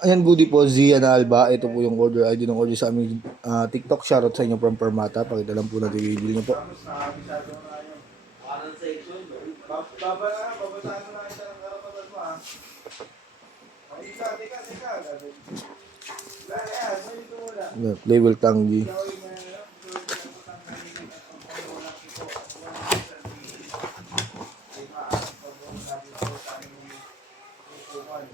Ayan, goodie po, Zian Alba. Ito po yung order ID ng order sa aming TikTok. Shoutout sa inyo from Permata. Pakita lang po natin yung bill niyo po. Tapos nakabisado ko na yun. Parang section. Babataan mo na kita ng karapatan mo ha. Ay, teka. Wala na yan, may ito muna. Label Tanggi. Ikaw yung may alam, ikaw yung pinapatanggalin at ang pagkawalan ito. Ay, maaaring pagkawalan natin ito sa aming hukuman.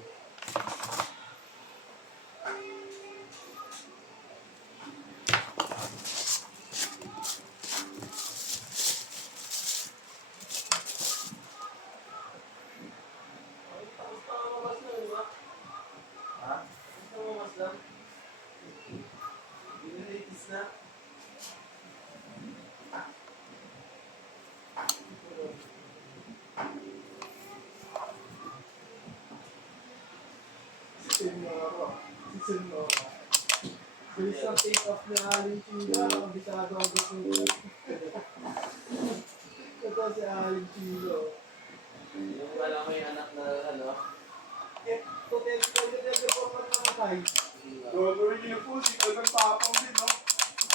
Bilis ang take off na Aling Chino, kabisado ang gusto nyo. Ito si Aling Chino. Yung wala ko yung anak na ano. Hotel ko dyan po pa namatay. Gagawin niyo po, sino nagpapang din, no?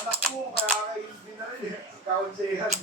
Anak ko, kaya kayo din na rin eh. Kaunsehan.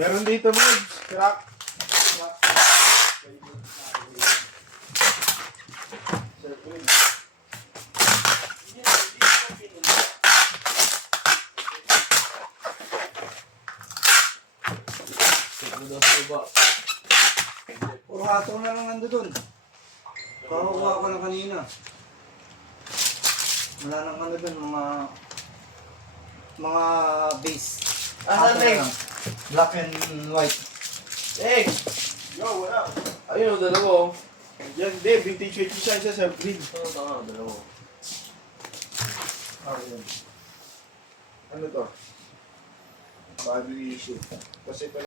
Meron dito mo, crack. Puro hatong na lang nando dun. Kakukuha ko na kanina. Wala nang ano dun, mga base. Asan na yun? Black and white. Eh! Yo, wala. Ayun o, dalawa. Yan, di, vintage white isa sa green. Oo, tama, dalawa. Yan. Ano to? Battery issue. Kasi